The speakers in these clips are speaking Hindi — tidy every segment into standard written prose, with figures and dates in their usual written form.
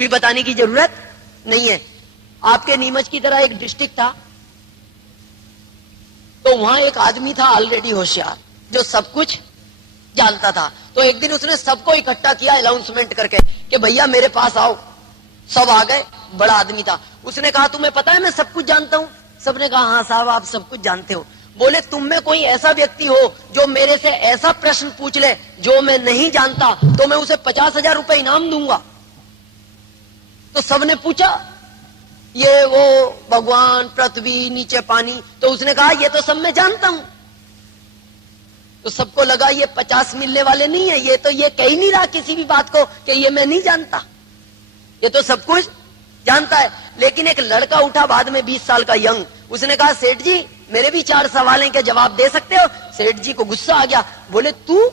भी बताने की जरूरत नहीं है। आपके नीमच की तरह एक डिस्ट्रिक्ट था, तो वहां एक आदमी था ऑलरेडी होशियार, जो सब कुछ जानता था। तो एक दिन उसने सबको इकट्ठा किया अनाउंसमेंट करके कि भैया मेरे पास आओ। सब आ गए। बड़ा आदमी था। उसने कहा तुम्हें पता है मैं सब कुछ जानता हूं? सबने कहा हाँ साहब आप सब कुछ जानते हो। बोले तुम में कोई ऐसा व्यक्ति हो जो मेरे से ऐसा प्रश्न पूछ ले जो मैं नहीं जानता, तो मैं उसे 50,000 रुपए इनाम दूंगा। तो सबने पूछा ये वो भगवान, पृथ्वी, नीचे पानी, तो उसने कहा ये तो सब मैं जानता हूं। तो सबको लगा ये 50 मिलने वाले नहीं है, ये तो ये कह ही नहीं रहा किसी भी बात को कि ये मैं नहीं जानता, ये तो सब कुछ जानता है। लेकिन एक लड़का उठा बाद में 20 साल का यंग, उसने कहा सेठ जी मेरे भी 4 सवाल हैं, क्या जवाब दे सकते हो? सेठ जी को गुस्सा आ गया। बोले तू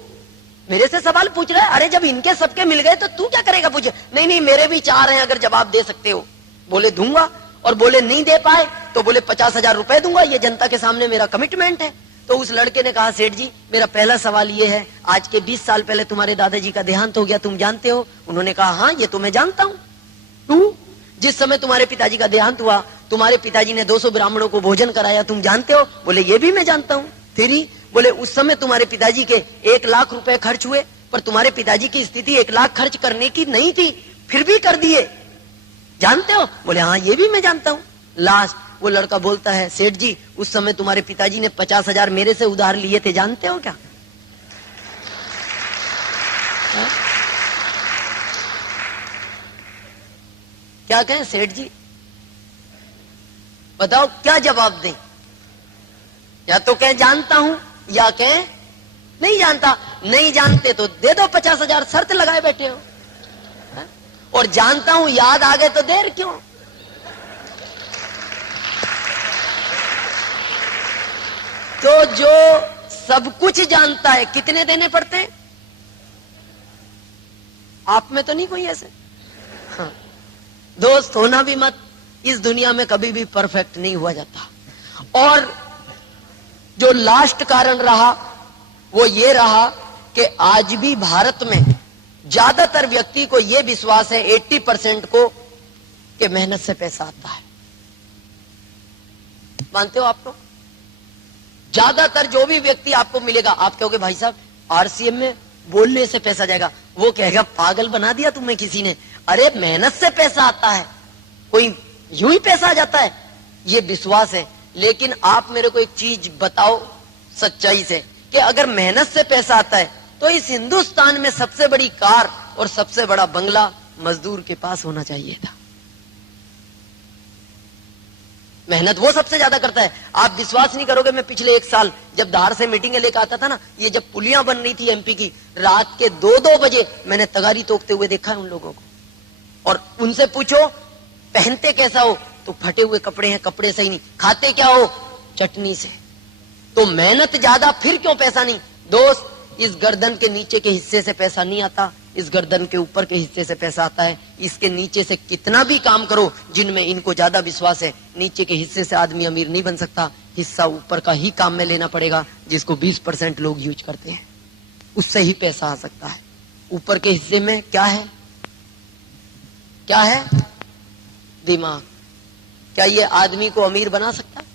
मेरे से सवाल पूछ रहा है? अरे जब इनके सबके मिल गए तो तू क्या करेगा? पूछे नहीं नहीं मेरे भी 4 हैं, अगर जवाब दे सकते हो। बोले दूंगा। और बोले नहीं दे पाए तो बोले 50,000 रुपए दूंगा, ये जनता के सामने मेरा कमिटमेंट है। तो उस लड़के ने कहा सेठ जी मेरा पहला सवाल ये है, आज के 20 साल पहले तुम्हारे दादाजी का देहांत हो गया, तुम जानते हो? उन्होंने कहा हाँ ये तो मैं जानता हूं। तू जिस समय तुम्हारे पिताजी का देहांत हुआ, तुम्हारे पिताजी ने 200 ब्राह्मणों को भोजन कराया, तुम जानते हो? बोले ये भी मैं जानता हूं। फिर बोले उस समय तुम्हारे पिताजी के 1 लाख रुपए खर्च हुए, पर तुम्हारे पिताजी की स्थिति 1 लाख खर्च करने की नहीं थी, फिर भी कर दिए, जानते हो? बोले हाँ ये भी मैं जानता हूं। लास्ट वो लड़का बोलता है सेठ जी उस समय तुम्हारे पिताजी ने 50,000 मेरे से उधार लिए थे, जानते हो क्या? क्या कहें सेठ जी? बताओ क्या जवाब दें? या तो कहें जानता हूं या कहें नहीं जानता। नहीं जानते तो दे दो 50,000, शर्त लगाए बैठे हो। और जानता हूं याद आ गए तो देर क्यों? तो जो सब कुछ जानता है कितने देने पड़ते हैं? आप में तो नहीं कोई ऐसे? हाँ। दोस्त होना भी मत, इस दुनिया में कभी भी परफेक्ट नहीं हुआ जाता। और जो लास्ट कारण रहा वो ये रहा कि आज भी भारत में ज्यादातर व्यक्ति को यह विश्वास है 80% को कि मेहनत से पैसा आता है। मानते हो आप लोग? ज्यादातर जो भी व्यक्ति आपको मिलेगा, आप कहोगे भाई साहब आरसीएम में बोलने से पैसा जाएगा, वो कहेगा पागल बना दिया तुम्हें किसी ने, अरे मेहनत से पैसा आता है, कोई यूं ही पैसा आ जाता है, ये विश्वास है। लेकिन आप मेरे को एक चीज बताओ सच्चाई से कि अगर मेहनत से पैसा आता है तो इस हिंदुस्तान में सबसे बड़ी कार और सबसे बड़ा बंगला मजदूर के पास होना चाहिए था। मेहनत वो सबसे ज्यादा करता है। आप विश्वास नहीं करोगे, मैं पिछले 1 साल जब धार से मीटिंगें लेकर आता था ना, ये जब पुलियां बन रही थी एमपी की, रात के 2-2 बजे मैंने तगारी तोकते हुए देखा है उन लोगों को। और उनसे पूछो पहनते कैसा हो, तो फटे हुए कपड़े हैं, कपड़े सही नहीं। खाते क्या हो? चटनी से। तो मेहनत ज्यादा, फिर क्यों पैसा नहीं? दोस्त इस गर्दन के नीचे के हिस्से से पैसा नहीं आता, इस गर्दन के ऊपर के हिस्से से पैसा आता है। इसके नीचे से कितना भी काम करो, जिनमें इनको ज्यादा विश्वास है, नीचे के हिस्से से आदमी अमीर नहीं बन सकता, हिस्सा ऊपर का ही काम में लेना पड़ेगा, जिसको 20% लोग यूज करते हैं, उससे ही पैसा आ सकता है। ऊपर के हिस्से में क्या है? क्या है? दिमाग। क्या ये आदमी को अमीर बना सकता है?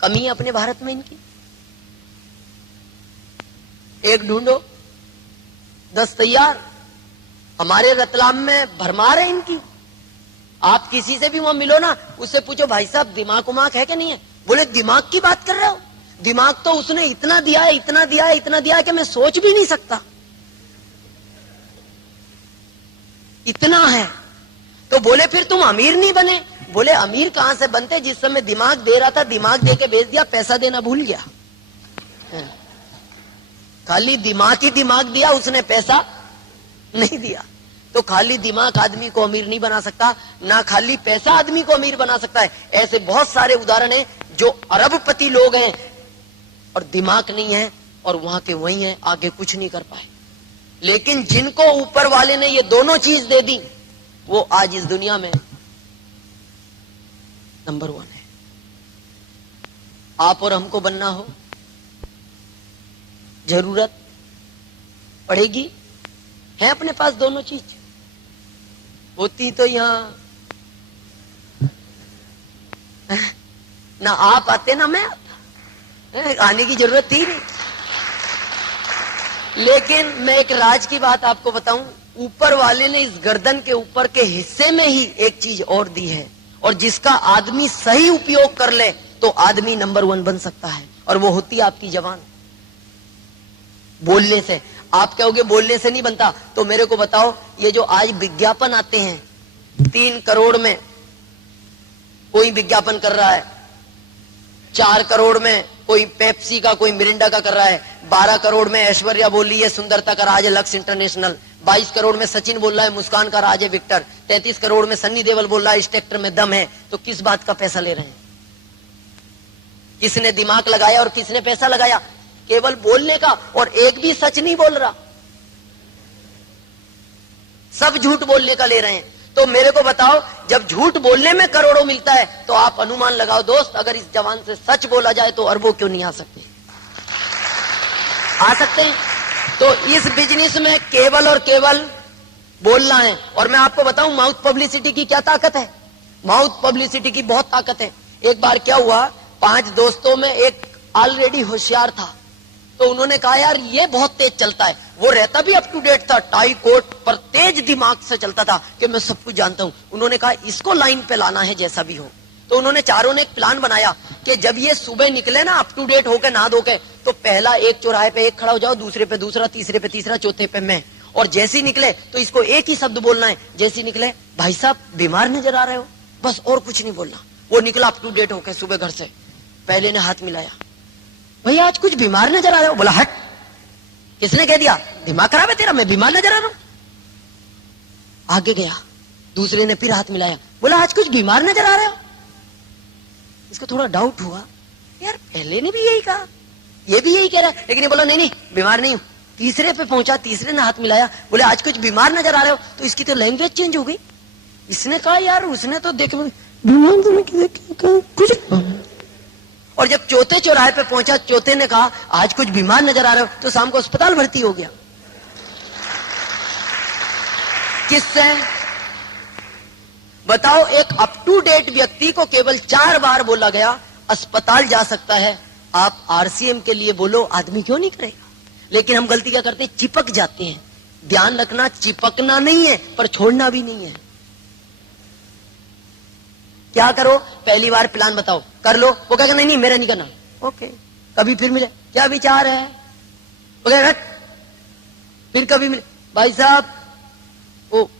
कमी है अपने भारत में इनकी। एक ढूंढो 10 तैयार। हमारे रतलाम में भरमार है इनकी। आप किसी से भी वहां मिलो ना, उससे पूछो भाई साहब दिमाग उमाग है कि नहीं है? बोले दिमाग की बात कर रहे हो? दिमाग तो उसने इतना दिया है, इतना दिया है, इतना दिया है कि मैं सोच भी नहीं सकता, इतना है। तो बोले फिर तुम अमीर नहीं बने? बोले अमीर कहां से बनते, जिस समय दिमाग दे रहा था दिमाग दे के भेज दिया, पैसा देना भूल गया। खाली दिमाग ही दिमाग दिया, उसने पैसा नहीं दिया। तो खाली दिमाग आदमी को अमीर नहीं बना सकता, ना खाली पैसा आदमी को अमीर बना सकता है। ऐसे बहुत सारे उदाहरण हैं जो अरबपति लोग हैं और दिमाग नहीं है और वहां के वहीं हैं, आगे कुछ नहीं कर पाए। लेकिन जिनको ऊपर वाले ने ये दोनों चीज दे दी, वो आज इस दुनिया में नंबर 1 है। आप और हमको बनना हो, जरूरत पड़ेगी, है अपने पास दोनों चीज, होती तो यहाँ ना आप आते ना मैं आता, आने की जरूरत थी नहीं। लेकिन मैं एक राज की बात आपको बताऊं, ऊपर वाले ने इस गर्दन के ऊपर के हिस्से में ही एक चीज और दी है, और जिसका आदमी सही उपयोग कर ले तो आदमी नंबर 1 बन सकता है, और वो होती है आपकी जबान। बोलने से। आप कहोगे बोलने से नहीं बनता, तो मेरे को बताओ, ये जो आज विज्ञापन आते हैं 3 करोड़ में कोई विज्ञापन कर रहा है, 4 करोड़ में कोई पेप्सी का, कोई मिरिंडा का कर रहा है, 12 करोड़ में ऐश्वर्या बोल रही है सुंदरता का राज है लक्स इंटरनेशनल, 22 करोड़ में सचिन बोल रहा है मुस्कान का राज है विक्टर, 33 करोड़ में सन्नी देओल बोल रहा है इस ट्रैक्टर में दम है। तो किस बात का पैसा ले रहे हैं? किसने दिमाग लगाया और किसने पैसा लगाया? केवल बोलने का, और एक भी सच नहीं बोल रहा, सब झूठ बोलने का ले रहे हैं। तो मेरे को बताओ, जब झूठ बोलने में करोड़ों मिलता है तो आप अनुमान लगाओ दोस्त, अगर इस जवान से सच बोला जाए तो अरबों क्यों नहीं आ सकते? आ सकते हैं। तो इस बिजनेस में केवल और केवल बोलना है। और मैं आपको बताऊं माउथ पब्लिसिटी की क्या ताकत है। माउथ पब्लिसिटी की बहुत ताकत है। एक बार क्या हुआ, 5 दोस्तों में एक ऑलरेडी होशियार था, तो उन्होंने कहा यार ये बहुत तेज चलता है। वो रहता भी अप टू डेट था, टाई कोट पर तेज दिमाग से चलता था कि मैं सब कुछ जानता हूं। उन्होंने कहा इसको लाइन पे लाना है जैसा भी हो। तो उन्होंने चारों ने एक प्लान बनाया कि जब ये सुबह निकले ना अप टू डेट होके नहा धो के, तो पहला एक चौराहे पे एक खड़ा हो जाओ, दूसरे पे दूसरा, तीसरे पे तीसरा, चौथे पे मैं, और जैसे ही निकले तो इसको एक ही शब्द बोलना है, जैसे ही निकले भाई साहब बीमार नजर आ रहे हो, बस और कुछ नहीं बोलना। वो निकला अप टू डेट होके सुबह घर से, पहले ने हाथ मिलाया, भैया आज कुछ बीमार नजर आ रहे हो। बोला हट, किसने कह दिया? दिमाग खराब है तेरा, मैं बीमार नजर आ रहा हूं। आगे गया, दूसरे ने फिर हाथ मिलाया, बोला आज कुछ बीमार नजर आ रहे हो। इसको थोड़ा डाउट हुआ, यार पहले ने भी यही कहा, ये भी यही कह रहा है, लेकिन ये बोला नहीं नहीं बीमार नहीं हूं। तीसरे पे पहुंचा, तीसरे ने हाथ मिलाया, बोले आज कुछ बीमार नजर आ रहे हो। तो इसकी तो लैंग्वेज चेंज हो गई। इसने कहा यार उसने तो देख कुछ। और जब चौथे चौराहे पे पहुंचा, चौथे ने कहा आज कुछ बीमार नजर आ रहे हो, तो शाम को अस्पताल भर्ती हो गया। किससे? बताओ, एक अप टू डेट व्यक्ति को केवल 4 बार बोला गया अस्पताल जा सकता है। आप आरसीएम के लिए बोलो, आदमी क्यों नहीं करेगा? लेकिन हम गलती क्या करते हैं, चिपक जाते हैं। ध्यान रखना, चिपकना नहीं है पर छोड़ना भी नहीं है। क्या करो, पहली बार प्लान बताओ, कर लो। वो कहेगा नहीं नहीं मेरा नहीं करना। ओके, कभी फिर मिले, क्या विचार है? फिर कभी मिले, भाई साहब, वो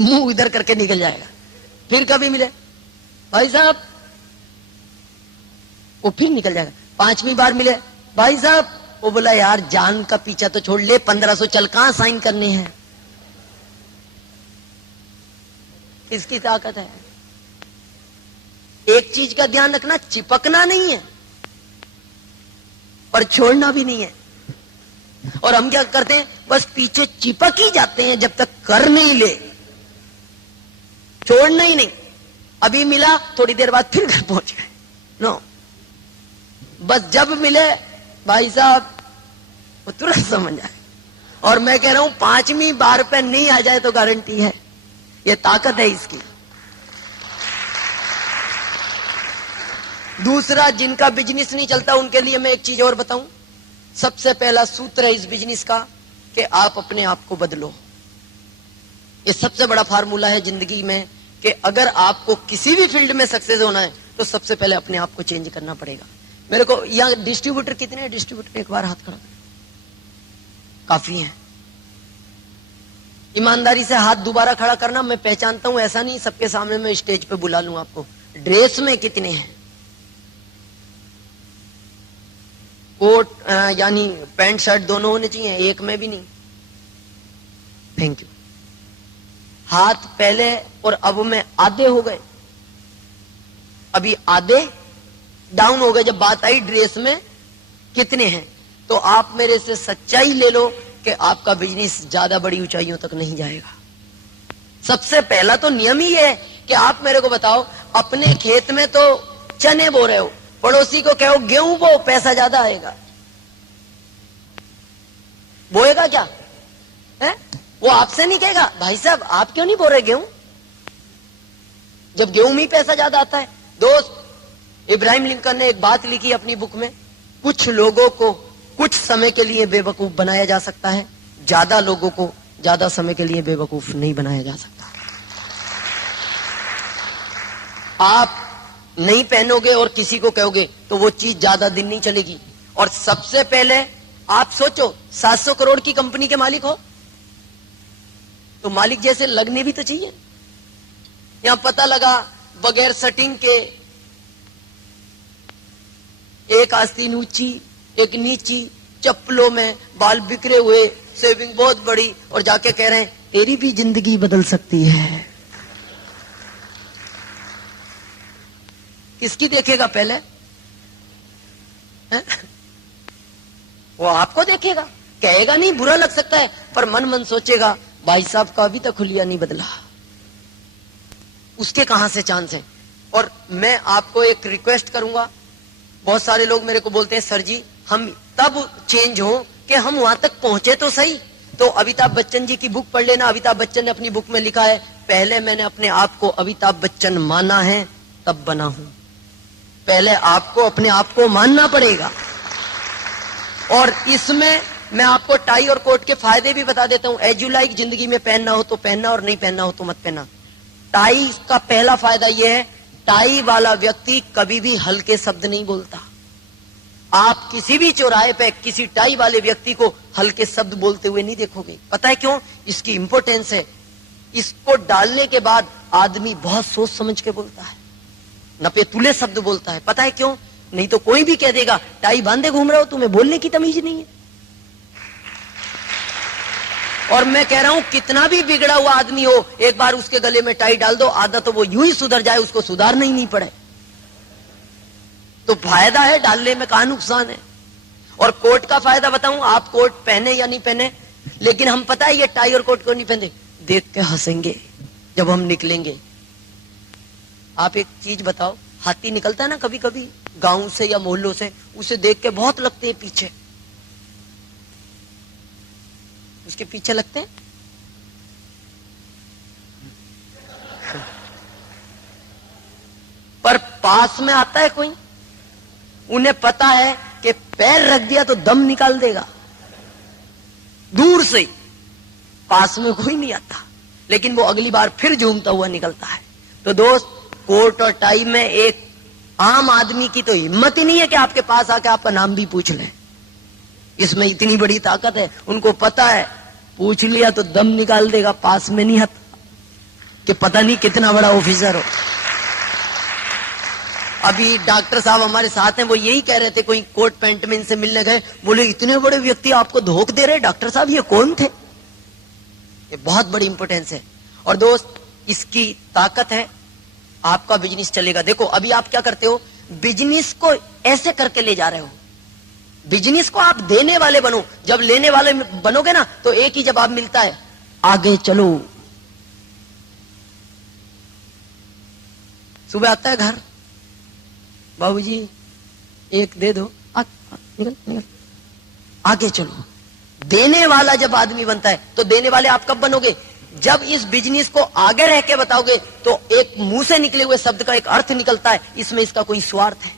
मुंह इधर करके निकल जाएगा। फिर कभी मिले, भाई साहब, वो फिर निकल जाएगा। 5वीं बार मिले, भाई साहब, वो बोला यार जान का पीछा तो छोड़ ले, 1500 चल, कहां साइन करने हैं। किसकी ताकत है? एक चीज का ध्यान रखना, चिपकना नहीं है और छोड़ना भी नहीं है। और हम क्या करते हैं, बस पीछे चिपक ही जाते हैं जब तक कर नहीं ले, छोड़ना ही नहीं। अभी मिला, थोड़ी देर बाद फिर घर पहुंच गए। नो, बस जब मिले भाई साहब, वो तुरंत समझ जाए। और मैं कह रहा हूं 5वीं बार पे नहीं आ जाए तो गारंटी है, ये ताकत है इसकी। दूसरा, जिनका बिजनेस नहीं चलता उनके लिए मैं एक चीज और बताऊं। सबसे पहला सूत्र है इस बिजनेस का कि आप अपने आप को बदलो। ये सबसे बड़ा फार्मूला है जिंदगी में कि अगर आपको किसी भी फील्ड में सक्सेस होना है तो सबसे पहले अपने आप को चेंज करना पड़ेगा। मेरे को यहाँ डिस्ट्रीब्यूटर कितने हैं? डिस्ट्रीब्यूटर एक बार हाथ खड़ा, काफी है। ईमानदारी से हाथ दोबारा खड़ा करना, मैं पहचानता हूं, ऐसा नहीं सबके सामने मैं स्टेज पे बुला लूं आपको। ड्रेस में कितने हैं? कोट यानी पैंट शर्ट दोनों होने चाहिए, एक में भी नहीं। Thank you. हाथ पहले और अब में आधे हो गए, अभी आधे डाउन हो गए। जब बात आई ड्रेस में कितने हैं, तो आप मेरे से सच्चाई ले लो कि आपका बिजनेस ज्यादा बड़ी ऊंचाइयों तक नहीं जाएगा। सबसे पहला तो नियम ही है कि आप मेरे को बताओ, अपने खेत में तो चने बो रहे हो, पड़ोसी को कहो गेहूं बो, पैसा ज्यादा आएगा। बोएगा क्या है? वो आपसे नहीं कहेगा भाई साहब आप क्यों नहीं बो रहे गेहूं, जब गेहूं में ही पैसा ज्यादा आता है। दोस्त, इब्राहिम लिंकन ने एक बात लिखी अपनी बुक में, कुछ लोगों को कुछ समय के लिए बेवकूफ बनाया जा सकता है, ज्यादा लोगों को ज्यादा समय के लिए बेवकूफ नहीं बनाया जा सकता। आप नहीं पहनोगे और किसी को कहोगे तो वो चीज ज्यादा दिन नहीं चलेगी। और सबसे पहले आप सोचो, 700 करोड़ की कंपनी के मालिक हो तो मालिक जैसे लगने भी तो चाहिए। यहां पता लगा बगैर सेटिंग के एक आस्तीन ऊंची एक नीची, चप्पलों में बाल बिखरे हुए, सेविंग बहुत बड़ी, और जाके कह रहे हैं तेरी भी जिंदगी बदल सकती है। किसकी देखेगा पहले? वो आपको देखेगा, कहेगा नहीं, बुरा लग सकता है, पर मन मन सोचेगा भाई साहब का अभी तक हुलिया नहीं बदला, उसके कहां से चांस है। और मैं आपको एक रिक्वेस्ट करूंगा, बहुत सारे लोग मेरे को बोलते हैं सर जी हम तब चेंज हो कि हम वहां तक पहुंचे तो सही। तो अमिताभ बच्चन जी की बुक पढ़ लेना। अमिताभ बच्चन ने अपनी बुक में लिखा है, पहले मैंने अपने आप को अमिताभ बच्चन माना है तब बना हूं। पहले आपको अपने आप को मानना पड़ेगा। और इसमें मैं आपको टाई और कोट के फायदे भी बता देता हूं। एज यू लाइक, जिंदगी में पहनना हो तो पहनना और नहीं पहनना हो तो मत पहनना। टाई का पहला फायदा यह है, टाई वाला व्यक्ति कभी भी हल्के शब्द नहीं बोलता। आप किसी भी चौराहे पे किसी टाई वाले व्यक्ति को हल्के शब्द बोलते हुए नहीं देखोगे। पता है क्यों? इसकी इंपॉर्टेंस है। इसको डालने के बाद आदमी बहुत सोच समझ के बोलता है, नपे तुले शब्द बोलता है। पता है क्यों? नहीं तो कोई भी कह देगा टाई बांधे घूम रहे हो, तुम्हें बोलने की तमीज नहीं है। और मैं कह रहा हूं कितना भी बिगड़ा हुआ आदमी हो, एक बार उसके गले में टाई डाल दो, आधा तो वो यूं ही सुधर जाए, उसको सुधारना ही नहीं पड़े। तो फायदा है डालने में, कहां नुकसान है। और कोट का फायदा बताऊं, आप कोट पहने या नहीं पहने, लेकिन हम पता है ये टाई और कोट को नहीं पहनते, देख के हंसेंगे जब हम निकलेंगे। आप एक चीज बताओ, हाथी निकलता है ना कभी कभी गांव से या मोहल्लों से, उसे देख के बहुत लगते हैं पीछे, उसके पीछे लगते हैं। पर पास में आता है कोई, उन्हें पता है कि पैर रख दिया तो दम निकाल देगा दूर से। पास में कोई नहीं आता, लेकिन वो अगली बार फिर झूमता हुआ निकलता है। तो दोस्त, कोट और टाई में एक आम आदमी की तो हिम्मत ही नहीं है कि आपके पास आके आपका नाम भी पूछ ले। इसमें इतनी बड़ी ताकत है, उनको पता है पूछ लिया तो दम निकाल देगा, पास में नहीं आता कि पता नहीं कितना बड़ा ऑफिसर हो। अभी डॉक्टर साहब हमारे साथ हैं, वो यही कह रहे थे, कोई कोट पैंट में इनसे मिलने गए, बोले इतने बड़े व्यक्ति आपको धोख दे रहे डॉक्टर साहब, ये कौन थे? ये बहुत बड़ी इंपॉर्टेंस है। और दोस्त, इसकी ताकत है, आपका बिजनेस चलेगा। देखो अभी आप क्या करते हो, बिजनेस को ऐसे करके ले जा रहे हो, बिजनेस को आप देने वाले बनो। जब लेने वाले बनोगे ना तो एक ही जवाब मिलता है, आगे चलो। सुबह आता है घर, बाबूजी एक दे दो, निकल निकल, आगे चलो। देने वाला जब आदमी बनता है तो देने वाले आप कब बनोगे? जब इस बिजनेस को आगे रह के बताओगे तो एक मुंह से निकले हुए शब्द का एक अर्थ निकलता है, इसमें इसका कोई स्वार्थ है।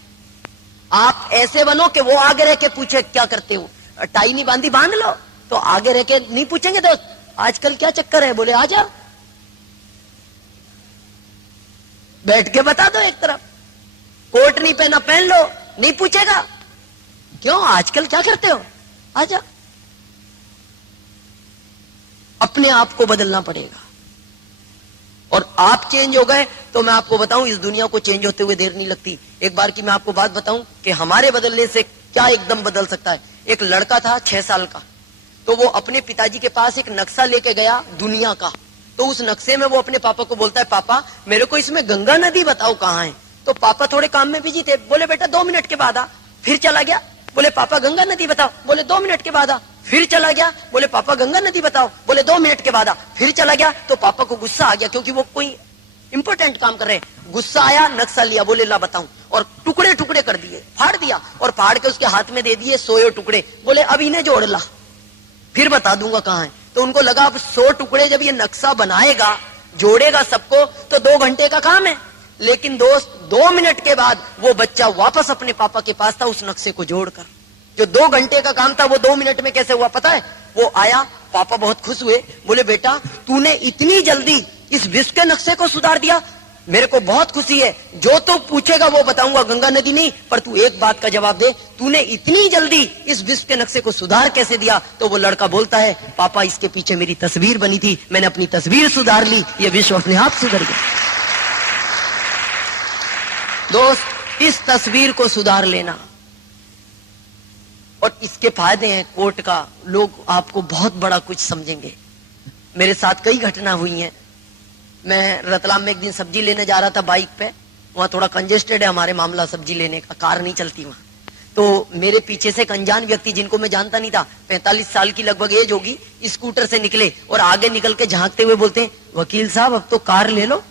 आप ऐसे बनो कि वो आगे रह के पूछे क्या करते हो, टाई नहीं बांधी, बांध लो, तो आगे रह के नहीं पूछेंगे दोस्त आजकल क्या चक्कर है, बोले आजा, बैठ के बता दो। एक तरफ कोट नहीं पहना, पहन लो, नहीं पूछेगा क्यों आजकल क्या करते हो, आजा। अपने आप को बदलना पड़ेगा। और आप चेंज हो गए तो मैं आपको बताऊं, इस दुनिया को चेंज होते हुए देर नहीं लगती। एक बार की मैं आपको बात बताऊं कि हमारे बदलने से क्या एकदम बदल सकता है। एक लड़का था 6 साल का, तो वो अपने पिताजी के पास एक नक्शा लेके गया दुनिया का। तो उस नक्शे में वो अपने पापा को बोलता है, पापा मेरे को इसमें गंगा नदी बताओ कहाँ है। तो पापा थोड़े काम में बिजी थे, बोले बेटा 2 मिनट के बाद आ। फिर चला गया, बोले पापा गंगा नदी बताओ, बोले 2 मिनट के बाद आ। फिर चला गया, बोले पापा गंगा नदी बताओ, बोले 2 मिनट के बाद आ। फिर चला गया, तो पापा को गुस्सा आ गया क्योंकि वो कोई इंपॉर्टेंट काम कर रहे हैं। गुस्सा आया, नक्शा लिया, बोले ला बताऊं, और टुकड़े टुकड़े कर दिए, फाड़ दिया, और फाड़ के उसके हाथ में दे दिए 100 टुकड़े, बोले अब इन्हें जोड़ ला, फिर बता दूंगा कहां है। तो उनको लगा अब 100 टुकड़े जब ये नक्शा बनाएगा, जोड़ेगा सबको तो 2 घंटे का काम है। लेकिन दोस्त 2 मिनट के बाद वो बच्चा वापस अपने पापा के पास था उस नक्शे को जोड़कर। जो 2 घंटे का काम था वो 2 मिनट में कैसे हुआ पता है? वो आया, पापा बहुत खुश हुए, बोले बेटा तूने इतनी जल्दी इस विश्व के नक्शे को सुधार दिया, मेरे को बहुत खुशी है, जो तो पूछेगा वो बताऊंगा, गंगा नदी नहीं, पर तू एक बात का जवाब दे, तूने इतनी जल्दी इस विश्व के नक्शे को सुधार कैसे दिया? तो वो लड़का बोलता है, पापा इसके पीछे मेरी तस्वीर बनी थी, मैंने अपनी तस्वीर सुधार ली, ये विश्व अपने आप सुधर गया। दोस्त इस तस्वीर को सुधार लेना और इसके फायदे हैं कोर्ट का, लोग आपको बहुत बड़ा कुछ समझेंगे। मेरे साथ कई घटना हुई हैं। मैं रतलाम में एक दिन सब्जी लेने जा रहा था बाइक पे, वहां थोड़ा कंजेस्टेड है हमारे मामला सब्जी लेने का, कार नहीं चलती वहां। तो मेरे पीछे से एक अनजान व्यक्ति जिनको मैं जानता नहीं था, 45 साल की लगभग एज होगी, स्कूटर से निकले और आगे निकल के झांकते हुए बोलते हैं, वकील साहब अब तो कार ले लो।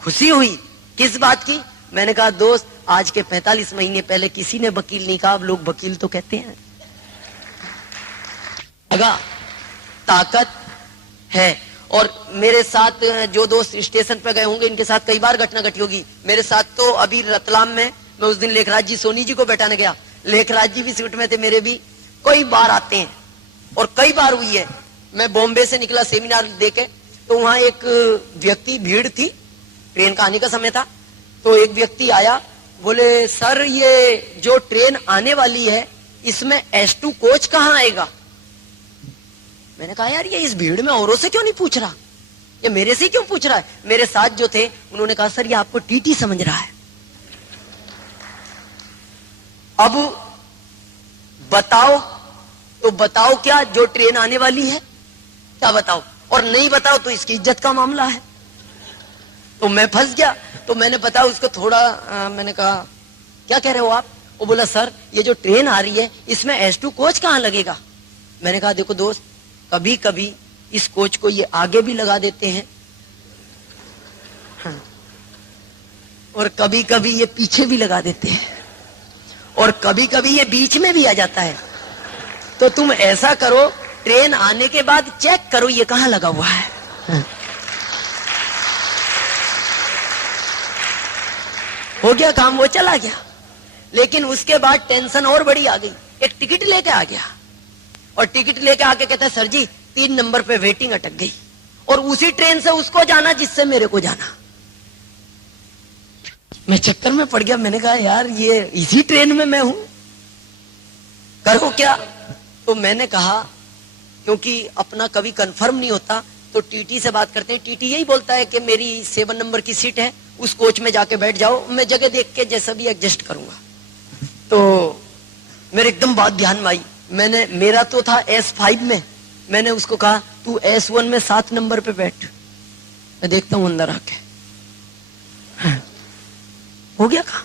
खुशी हुई, किस बात की? मैंने कहा दोस्त आज के 45 महीने पहले किसी ने वकील नहीं कहा, अब लोग वकील तो कहते हैं। अगा ताकत है। और मेरे साथ जो दोस्त स्टेशन पे गए होंगे इनके साथ कई बार घटना घटी होगी। मेरे साथ तो अभी रतलाम में मैं उस दिन लेखराज जी सोनी जी को बैठाने गया, लेखराज जी भी सीट में थे, मेरे भी कई बार आते हैं और कई बार हुई है। मैं बॉम्बे से निकला सेमिनार देके, तो वहां एक व्यक्ति, भीड़ थी, ट्रेन का आने का समय था, तो एक व्यक्ति आया, बोले सर ये जो ट्रेन आने वाली है इसमें S2 कोच कहाँ आएगा? मैंने कहा यार ये इस भीड़ में औरों से क्यों नहीं पूछ रहा, ये मेरे से क्यों पूछ रहा है? मेरे साथ जो थे उन्होंने कहा सर ये आपको टीटी समझ रहा है। अब बताओ तो बताओ क्या जो ट्रेन आने वाली है, क्या बताओ? और नहीं बताओ तो इसकी इज्जत का मामला है। तो मैं फंस गया। तो मैंने बताया उसको थोड़ा, मैंने कहा क्या कह रहे हो आप? वो बोला सर ये जो ट्रेन आ रही है इसमें S2 कोच कहाँ लगेगा? मैंने कहा देखो दोस्त, कभी कभी इस कोच को ये आगे भी लगा देते हैं और कभी कभी ये पीछे भी लगा देते हैं और कभी कभी ये बीच में भी आ जाता है। तो तुम ऐसा करो, ट्रेन आने के बाद चेक करो ये कहाँ लगा हुआ है। हो गया काम, वो चला गया। लेकिन उसके बाद टेंशन और बड़ी आ गई। एक टिकट लेके आ गया और टिकट लेके आके कहता है सर जी 3 नंबर पे वेटिंग अटक गई, और उसी ट्रेन से उसको जाना जिससे मेरे को जाना। मैं चक्कर में पड़ गया। मैंने कहा यार ये इसी ट्रेन में मैं हूं, करो क्या? तो मैंने कहा क्योंकि अपना कभी कंफर्म नहीं होता तो टीटी से बात करते हैं। टीटी यही बोलता है कि मेरी 7 नंबर की सीट है, उस कोच में जाके बैठ जाओ, मैं जगह देख के जैसा भी एडजस्ट करूंगा। तो मेरे एकदम बात ध्यान में आई। मेरा तो था S5 में, मैंने उसको कहा तू S1 में 7 नंबर पे बैठ, मैं देखता हूं अंदर आके। हो गया काम,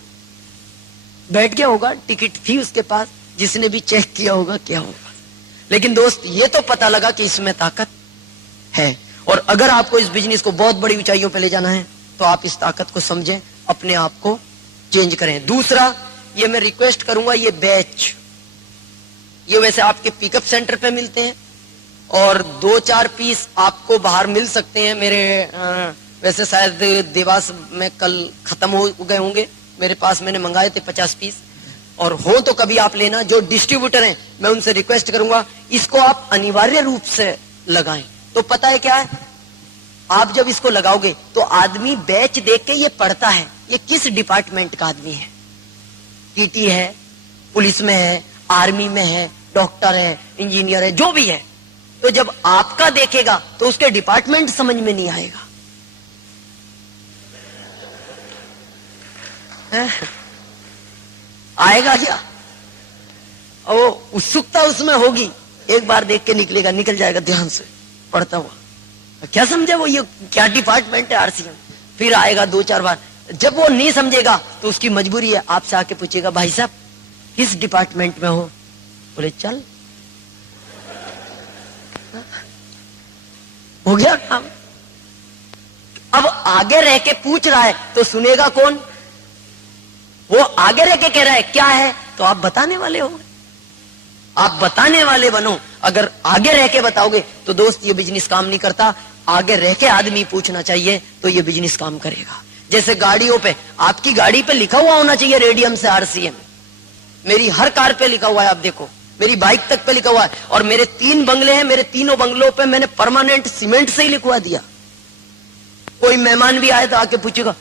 बैठ गया होगा, टिकट थी उसके पास, जिसने भी चेक किया होगा क्या होगा। लेकिन दोस्त ये तो पता लगा कि इसमें ताकत है, और अगर आपको इस बिजनेस को बहुत बड़ी ऊंचाइयों पे ले जाना है तो आप इस ताकत को समझें, अपने आप को चेंज करें। दूसरा ये मैं रिक्वेस्ट करूंगा, ये बैच ये वैसे आपके पिकअप सेंटर पे मिलते हैं और 2-4 पीस आपको बाहर मिल सकते हैं। मेरे वैसे शायद देवास में कल खत्म हो गए होंगे, मेरे पास मैंने मंगाए थे 50 पीस, और हो तो कभी आप लेना। जो डिस्ट्रीब्यूटर हैं मैं उनसे रिक्वेस्ट करूंगा इसको आप अनिवार्य रूप से लगाएं। तो पता है क्या है, आप जब इसको लगाओगे तो आदमी बैच देख के ये पढ़ता है ये किस डिपार्टमेंट का आदमी है, टीटी है, पुलिस में है, आर्मी में है, डॉक्टर है, इंजीनियर है, जो भी है। तो जब आपका देखेगा तो उसके डिपार्टमेंट समझ में नहीं आएगा। आएगा क्या? वो उत्सुकता उसमें होगी, एक बार देख के निकलेगा, निकल जाएगा ध्यान से पढ़ता हुआ। क्या समझे वो ये क्या डिपार्टमेंट है RCM? फिर आएगा 2-4 बार। जब वो नहीं समझेगा तो उसकी मजबूरी है आपसे आके पूछेगा भाई साहब किस डिपार्टमेंट में हो? बोले चल, हो गया काम। अब आगे रह के पूछ रहा है तो सुनेगा कौन? वो आगे रह के कह रहा है क्या है, तो आप बताने वाले हो। आप बताने वाले बनो, अगर आगे रह के बताओगे तो दोस्त ये बिजनेस काम नहीं करता। आगे रह के आदमी पूछना चाहिए तो ये बिजनेस काम करेगा। जैसे गाड़ियों पे, आपकी गाड़ी पे लिखा हुआ होना चाहिए रेडियम से आरसीएम। मेरी हर कार पे लिखा हुआ है, आप देखो मेरी बाइक तक पे लिखा हुआ है। और मेरे 3 बंगले हैं, मेरे तीनों बंगलों पे मैंने परमानेंट सीमेंट से ही लिखवा दिया। कोई मेहमान भी आए तो आके पूछेगा,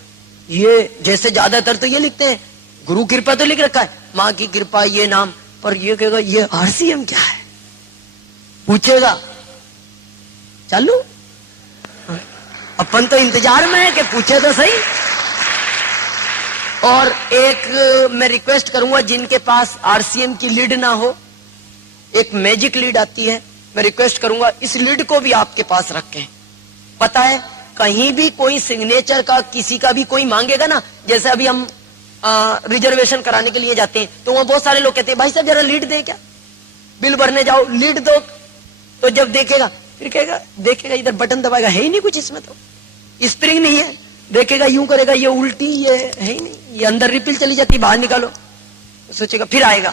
ये जैसे ज्यादातर तो ये लिखते हैं गुरु कृपा तो लिख रखा है, माँ की कृपा ये नाम, पर ये कहेगा ये आरसीएम क्या है, पूछेगा। चलो अपन तो इंतजार में है कि पूछे तो सही। और एक मैं रिक्वेस्ट करूंगा, जिनके पास आरसीएम की लीड ना हो, एक मैजिक लीड आती है, मैं रिक्वेस्ट करूंगा इस लीड को भी आपके पास रखें। पता है कहीं भी कोई सिग्नेचर का किसी का भी कोई मांगेगा ना, जैसे अभी हम रिजर्वेशन कराने के लिए जाते हैं तो वहां बहुत सारे लोग कहते हैं भाई साहब जरा लीड दे, क्या बिल भरने जाओ लीड दो, तो जब देखेगा फिर कहेगा, देखेगा इधर बटन दबाएगा, है ही नहीं कुछ इसमें, तो स्प्रिंग नहीं है, देखेगा यूं करेगा, ये उल्टी, ये है ही नहीं, ये अंदर रिपिल चली जाती, बाहर निकालो, तो सोचेगा, फिर आएगा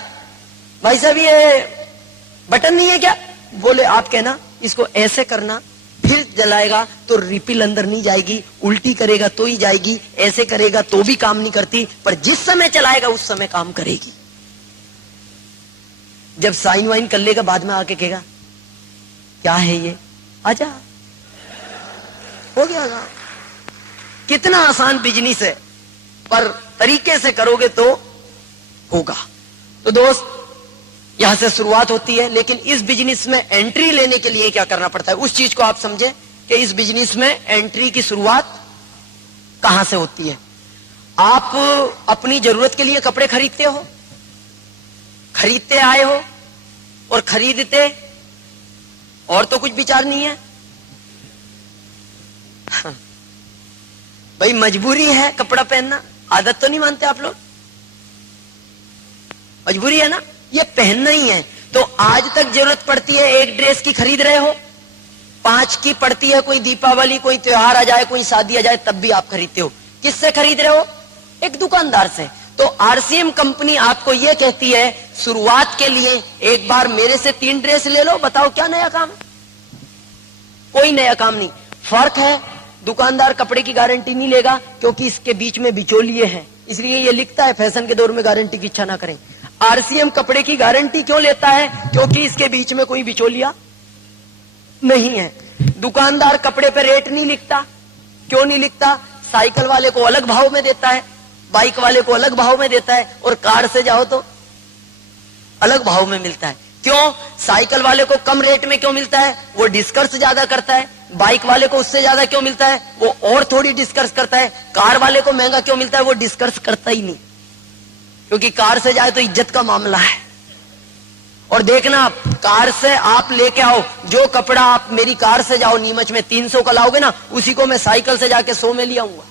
भाई साहब ये बटन नहीं है क्या, बोले आप कहना इसको ऐसे करना, फिर जलाएगा तो रिपिल अंदर नहीं जाएगी, उल्टी करेगा तो ही जाएगी, ऐसे करेगा तो भी काम नहीं करती, पर जिस समय चलाएगा उस समय काम करेगी। जब साइन वाइन कर लेगा बाद में आके कहेगा क्या है ये, आजा हो गया ना। कितना आसान बिजनेस है, पर तरीके से करोगे तो होगा। तो दोस्त यहां से शुरुआत होती है, लेकिन इस बिजनेस में एंट्री लेने के लिए क्या करना पड़ता है, उस चीज को आप समझे कि इस बिजनेस में एंट्री की शुरुआत कहां से होती है। आप अपनी जरूरत के लिए कपड़े खरीदते हो, खरीदते आए हो और खरीदते, और तो कुछ विचार नहीं है। भाई मजबूरी है कपड़ा पहनना, आदत तो नहीं मानते आप लोग, मजबूरी है ना, ये पहनना ही है। तो आज तक जरूरत पड़ती है, एक ड्रेस की खरीद रहे हो, 5 की पड़ती है, कोई दीपावली कोई त्योहार आ जाए, कोई शादी आ जाए, तब भी आप खरीदते हो। किससे खरीद रहे हो, एक दुकानदार से। तो आरसीएम कंपनी आपको यह कहती है शुरुआत के लिए एक बार मेरे से 3 ड्रेस ले लो, बताओ क्या नया काम है, कोई नया काम नहीं। फर्क है, दुकानदार कपड़े की गारंटी नहीं लेगा क्योंकि इसके बीच में बिचौलिए हैं, इसलिए ये लिखता है फैशन के दौर में गारंटी की इच्छा ना करें। आरसीएम कपड़े की गारंटी क्यों लेता है, क्योंकि इसके बीच में कोई बिचौलिया नहीं है। दुकानदार कपड़े पे रेट नहीं लिखता, क्यों नहीं लिखता, साइकिल वाले को अलग भाव में देता है, बाइक वाले को अलग भाव में देता है, और कार से जाओ तो अलग भाव में मिलता है। क्यों, साइकिल वाले को कम रेट में क्यों मिलता है, वो डिस्कर्स ज्यादा करता है, बाइक वाले को उससे ज्यादा क्यों मिलता है, वो और थोड़ी डिस्कर्स करता है। कार वाले को महंगा क्यों मिलता है, वो डिस्कर्स करता ही नहीं, क्योंकि कार से जाए तो इज्जत का मामला है। और देखना आप, कार से आप लेके आओ, जो कपड़ा आप मेरी कार से जाओ नीमच में 300 का लाओगे ना, उसी को मैं साइकिल से जाके 100 में ले आऊंगा,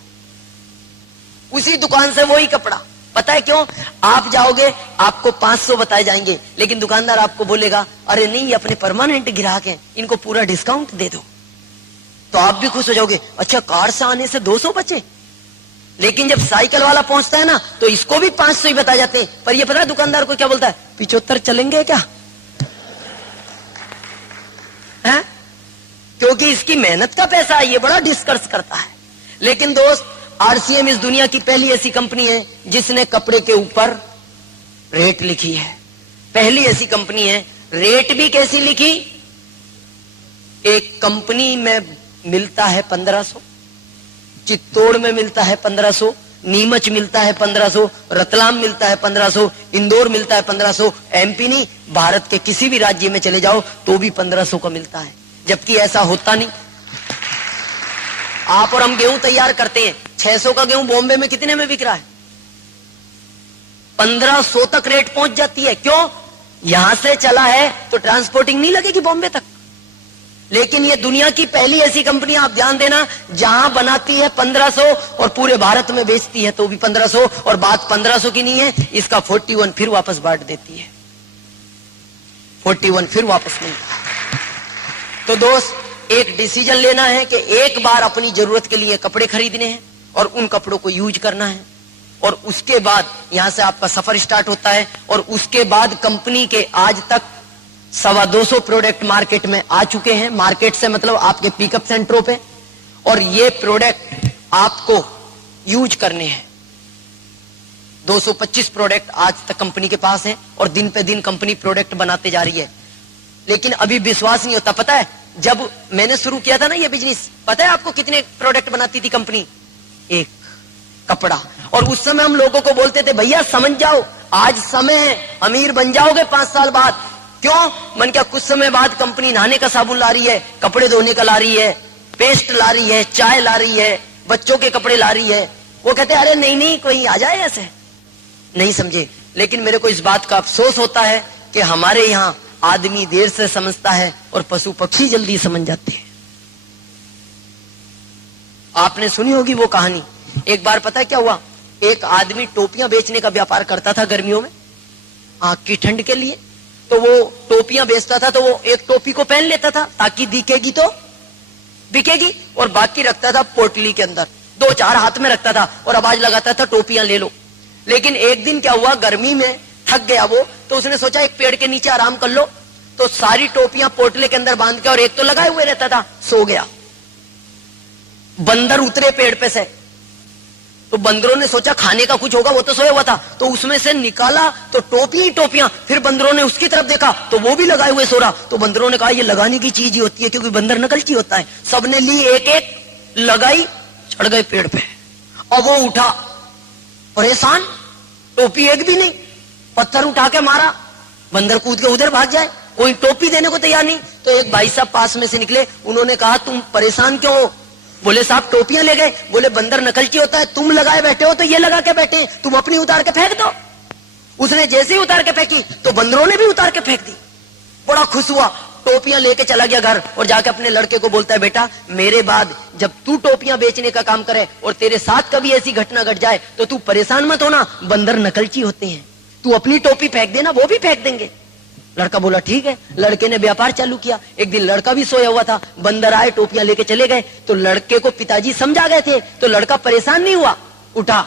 उसी दुकान से वही कपड़ा। पता है क्यों, आप जाओगे आपको 500 बताए जाएंगे, लेकिन दुकानदार आपको बोलेगा अरे नहीं ये अपने परमानेंट ग्राहक हैं, इनको पूरा डिस्काउंट दे दो, तो आप भी खुश हो जाओगे, अच्छा कार से आने से 200 बचे। लेकिन जब साइकिल वाला पहुंचता है ना तो इसको भी 500 ही बताए जाते हैं, पर ये पता है दुकानदार को क्या बोलता है, 75 चलेंगे क्या है, क्योंकि इसकी मेहनत का पैसा है, ये बड़ा डिस्कस करता है। लेकिन दोस्त आरसीएम इस दुनिया की पहली ऐसी कंपनी है जिसने कपड़े के ऊपर रेट लिखी है, पहली ऐसी कंपनी है। रेट भी कैसी लिखी, एक कंपनी में मिलता है 1500, चित्तौड़ में मिलता है 1500, नीमच मिलता है 1500, रतलाम मिलता है 1500, इंदौर मिलता है 1500, एमपी नहीं भारत के किसी भी राज्य में चले जाओ तो भी 1500 का मिलता है, जबकि ऐसा होता नहीं। आप और हम गेहूं तैयार करते हैं, 600 का गेहूं बॉम्बे में कितने में बिक रहा है, 1500 तक रेट पहुंच जाती है। क्यों, यहां से चला है तो ट्रांसपोर्टिंग नहीं लगेगी बॉम्बे तक। लेकिन ये दुनिया की पहली ऐसी कंपनी, आप ध्यान देना, जहां बनाती है 1500 और पूरे भारत में बेचती है तो भी 1500, और बात 1500 की नहीं है, इसका 41 फिर वापस बांट देती है, 41 फिर वापस मिलता है। तो दोस्त एक डिसीजन लेना है कि एक बार अपनी जरूरत के लिए कपड़े खरीदने हैं और उन कपड़ों को यूज करना है, और उसके बाद यहां से आपका सफर स्टार्ट होता है। और उसके बाद कंपनी के आज तक 225 प्रोडक्ट मार्केट में आ चुके हैं। मार्केट से मतलब आपके पिकअप सेंटरों पे, और ये प्रोडक्ट आपको यूज करने हैं। 225 प्रोडक्ट आज तक कंपनी के पास है और दिन पे दिन कंपनी प्रोडक्ट बनाते जा रही है। लेकिन अभी विश्वास नहीं होता। पता है जब मैंने शुरू किया था ना ये बिजनेस, पता है आपको कितने प्रोडक्ट बनाती थी कंपनी? एक कपड़ा। और उस समय हम लोगों को बोलते थे भैया समझ जाओ, आज समय है, अमीर बन जाओगे 5 साल बाद। क्यों? मन क्या कुछ समय बाद कंपनी नहाने का साबुन ला रही है, कपड़े धोने का ला रही है, पेस्ट ला रही है, चाय ला रही है, बच्चों के कपड़े ला रही है। वो कहते अरे नहीं नहीं कोई आ जाए ऐसे। नहीं समझे। लेकिन मेरे को इस बात का अफसोस होता है कि हमारे यहाँ आदमी देर से समझता है और पशु पक्षी जल्दी समझ जाते हैं। आपने सुनी होगी वो कहानी। एक बार पता है क्या हुआ? एक आदमी टोपियां बेचने का व्यापार करता था गर्मियों में, आंख की ठंड के लिए। तो वो टोपियां बेचता था, तो वो एक टोपी को पहन लेता था ताकि दिखेगी तो बिकेगी, और बाकी रखता था पोटली के अंदर, 2-4 हाथ में रखता था और आवाज लगाता था टोपियां ले लो। लेकिन एक दिन क्या हुआ, गर्मी में थक गया वो, तो उसने सोचा एक पेड़ के नीचे आराम कर लो। तो सारी टोपियां पोटले के अंदर बांध के, और एक तो लगाए हुए रहता था, सो गया। बंदर उतरे पेड़ पे से, तो बंदरों ने सोचा खाने का कुछ होगा, वो तो सोया हुआ था, तो उसमें से निकाला तो टोपी ही टोपियां। फिर बंदरों ने उसकी तरफ देखा तो वो भी लगाए हुए सो रहा। तो बंदरों ने कहा ये लगाने की चीज ही होती है, क्योंकि बंदर नकलची होता है। सबने ली, एक एक लगाई, चढ़ गए पेड़ पे। और वो उठा परेशान, टोपी एक भी नहीं, पत्थर उठा के मारा, बंदर कूद के उधर भाग जाए, कोई टोपी देने को तैयार नहीं। तो एक भाई साहब पास में से निकले, उन्होंने कहा तुम परेशान क्यों हो? बोले साहब टोपियां ले गए। बोले बंदर नकलची होता है, तुम लगाए बैठे हो तो ये लगा के बैठे हैं, तुम अपनी उतार के फेंक दो। उसने जैसे ही उतार के फेंकी तो बंदरों ने भी उतार के फेंक दी। बड़ा खुश हुआ, टोपियां लेके चला गया घर, और जाके अपने लड़के को बोलता है बेटा मेरे बाद जब तू टोपियां बेचने का काम करे और तेरे साथ कभी ऐसी घटना घट जाए तो तू परेशान मत होना, बंदर नकलची होते हैं, तू अपनी टोपी फेंक देना, वो भी फेंक देंगे। लड़का बोला ठीक है। लड़के ने व्यापार चालू किया। एक दिन लड़का भी सोया हुआ था, बंदर आए टोपियां लेके चले गए। तो लड़के को पिताजी समझा गए थे, तो लड़का परेशान नहीं हुआ, उठा,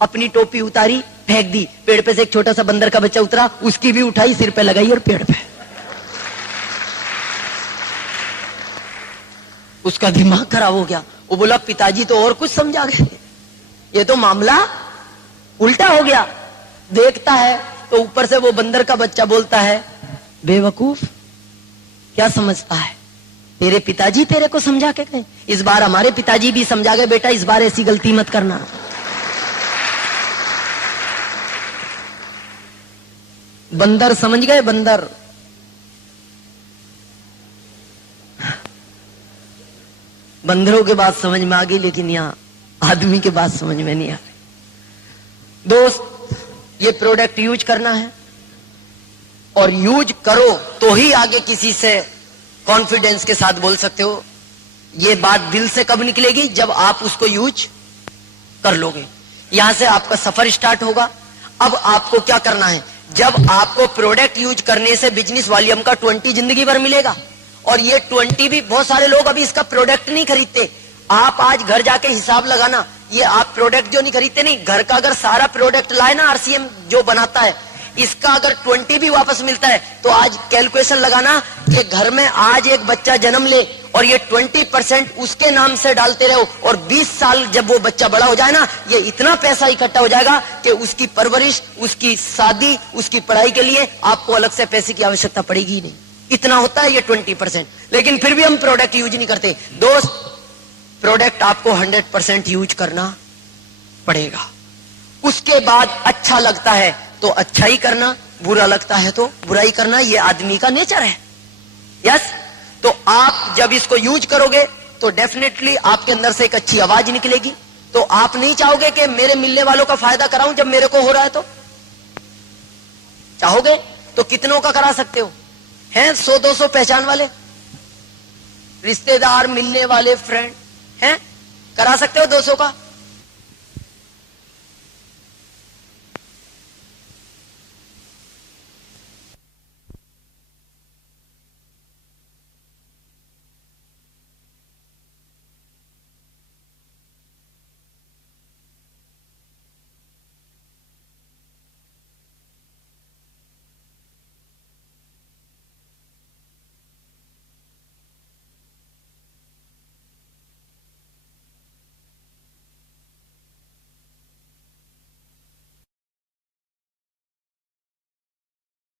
अपनी टोपी उतारी, फेंक दी। पेड़ पे से एक छोटा सा बंदर का बच्चा उतरा, उसकी भी उठाई, सिर पे लगाई और पेड़ पे। उसका दिमाग खराब हो गया। वो बोला पिताजी तो और कुछ समझा गए, ये तो मामला उल्टा हो गया। देखता है तो ऊपर से वो बंदर का बच्चा बोलता है बेवकूफ क्या समझता है, तेरे पिताजी तेरे को समझा के गए, इस बार हमारे पिताजी भी समझा गए, बेटा इस बार ऐसी गलती मत करना। बंदर समझ गए, बंदर। बंदरों के बात समझ में आ गई, लेकिन यहां आदमी के बात समझ में नहीं आ रही। दोस्त ये प्रोडक्ट यूज करना है, और यूज करो तो ही आगे किसी से कॉन्फिडेंस के साथ बोल सकते हो। ये बात दिल से कब निकलेगी? जब आप उसको यूज कर लोगे। यहां से आपका सफर स्टार्ट होगा। अब आपको क्या करना है? जब आपको प्रोडक्ट यूज करने से बिजनेस वॉल्यूम का 20 जिंदगी भर मिलेगा, और ये 20 भी बहुत सारे लोग अभी इसका प्रोडक्ट नहीं खरीदते। आप आज घर जाके हिसाब लगाना, ये आप प्रोडक्ट जो नहीं खरीदते नहीं, घर का अगर सारा प्रोडक्ट लाए ना आरसीएम जो बनाता है, इसका अगर 20 भी वापस मिलता है तो आज कैलकुलेशन लगाना कि घर में आज एक बच्चा जन्म ले और ये 20% उसके नाम से डालते रहो, और 20 साल जब वो बच्चा बड़ा हो जाए ना, ये इतना पैसा इकट्ठा हो जाएगा कि उसकी परवरिश, उसकी शादी, उसकी पढ़ाई के लिए आपको अलग से पैसे की आवश्यकता पड़ेगी नहीं। इतना होता है ये 20%। लेकिन फिर भी हम प्रोडक्ट यूज नहीं करते। दोस्त प्रोडक्ट आपको 100% यूज करना पड़ेगा। उसके बाद अच्छा लगता है तो अच्छा ही करना, बुरा लगता है तो बुरा ही करना, ये आदमी का नेचर है। यस, तो आप जब इसको यूज करोगे तो डेफिनेटली आपके अंदर से एक अच्छी आवाज निकलेगी। तो आप नहीं चाहोगे कि मेरे मिलने वालों का फायदा कराऊं जब मेरे को हो रहा है, तो चाहोगे तो कितनों का करा सकते हो? हैं 100-200 पहचान वाले, रिश्तेदार, मिलने वाले, फ्रेंड हैं, करा सकते हो 200 का।